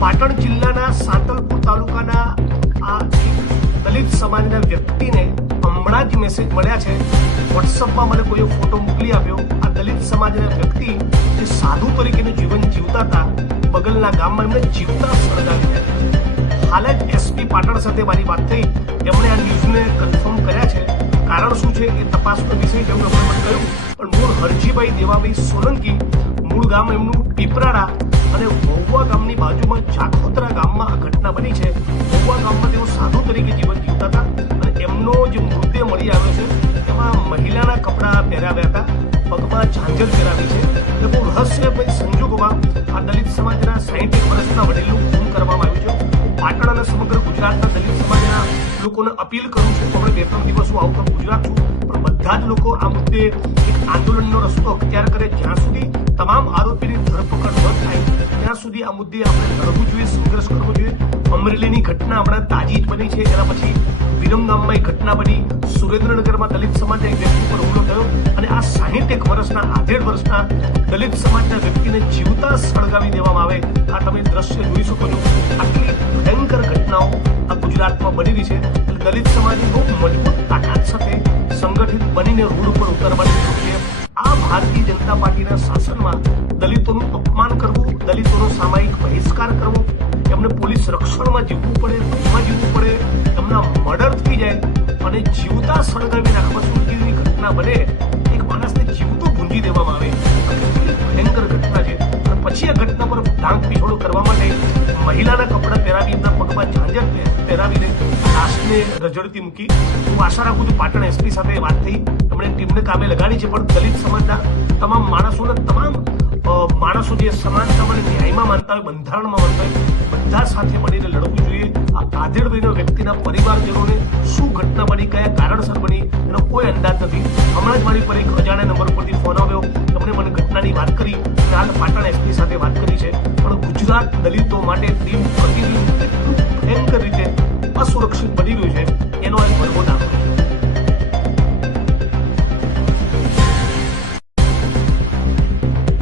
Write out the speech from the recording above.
પાટણ જિલ્લાના સાંતલપુર તાલુકાના આ દલિત સમાજના વ્યક્તિને હમણાં જ મેસેજ મળ્યા છે. વોટ્સઅપમાં મને કોઈએ ફોટો મોકલી આપ્યો. આ દલિત સમાજના વ્યક્તિ જે સાધુ તરીકેનું જીવન જીવતા હતા બગલના ગામમાં એમને જીવતા સળગાવી દીધા હાલ જ એસપી પાટણ સાથે મારી વાત થઈ. એમણે આ ન્યૂઝને કન્ફર્મ કર્યા છે. કારણ શું છે એ તપાસનો વિષય એમણે મને કહ્યું પણ મૂળ હરજીભાઈ દેવાભાઈ સોલંકી મૂળ ગામ એમનું પીપરાડા અને વહુવા ગામની બાજુમાં જાખોત્રા ગામમાં આ ઘટના બની છે. વહુવા ગામમાં તેઓ સાધુ તરીકે જીવન જીવતા હતા અને એમનો જે મૃતદેહ મળી આવ્યો છે. એમાં મહિલાના કપડાં પહેરાવ્યા હતા, પગમાં ઝાંઝર પહેરાવી છે એટલે બહુ રહસ્યમય સંજોગોમાં આ દલિત સમાજના સાહીઠ વર્ષના વડીલનું ખૂન કરવામાં આવ્યું છે. પાટણ અને સમગ્ર ગુજરાતના દલિત સમાજના લોકોને અપીલ કરું છું કે બે ત્રણ દિવસ આઉટ ગુજરાત છું, પણ બધા જ લોકો આ મુદ્દે એક આંદોલનનો રસ્તો અખ્તિયાર કરે, જ્યાં સુધી આ મુદ્દે આપણે લડવું જોઈએ, સંઘર્ષ કરવો જોઈએ. અમરેલીની ઘટના હમણાં તાજી જ બની છે. એના પછી વિરમગામમાં એક ઘટના બની. સુરેન્દ્રનગરમાં દલિત સમાજના એક વ્યક્તિ પર હુમલો થયો અને આ સાહીઠેક વર્ષના, આધેડ વર્ષના દલિત સમાજના વ્યક્તિને જીવતા સળગાવી દેવામાં આવે. આ તમે દ્રશ્ય જોઈ શકો છો. આટલી ભયંકર ઘટનાઓ આ ગુજરાતમાં બની રહી છે. એટલે દલિત સમાજની બહુ મજબૂત તાકાત સાથે સંગઠિત બનીને રોડ ઉપર ઉતરવાની આ ભારતીય જનતા પાર્ટીના શાસનમાં દલિતોનું અપમાન કરવું સામાયિક બહિષ્કાર કરવો, એમને પોલીસ રક્ષણમાં જીવવું પડે ભયમાં જીવવું પડે, એમના મર્ડર થઈ જાય અને જીવતા સળગાવી નાખવા સુધીની ઘટના બને, એક માણસને જીવતો ભૂંજી દેવામાં આવે. કેટલી ભયંકર ઘટના છે. અને પછી આ ઘટના પર ઢાંક પીછોડો કરવા માટે મહિલાના કપડાં પહેરાવી, એમના પગમાં ઝાંઝર પહે- પહેરાવીને લાશને રજડતી મૂકી. હું આશા રાખું છું પાટણ એસપી સાથે વાત થઈ. એમણે ટીમને કામે લગાડી છે, પણ દલિત સમાજના ન્યાયમાં માનતા હોય, બંધારણમાં માનતા હોય, બધા સાથે મળીને લડવું જોઈએ. આ આધેડ ભાઈના વ્યક્તિના પરિવારજનોને શું ઘટના બની, કયા કારણસર બની, એનો કોઈ અંદાજ નથી. હમણાં જ મારી પર એક અજાણ્યા નંબર પરથી ફોન આવ્યો. તમને મને ઘટનાની વાત કરી. અને પાટણ એસપી સાથે વાત કરી છે. પણ ગુજરાત દલિતો માટે ટીમ પ્રતિનિધિ ભયંકર રીતે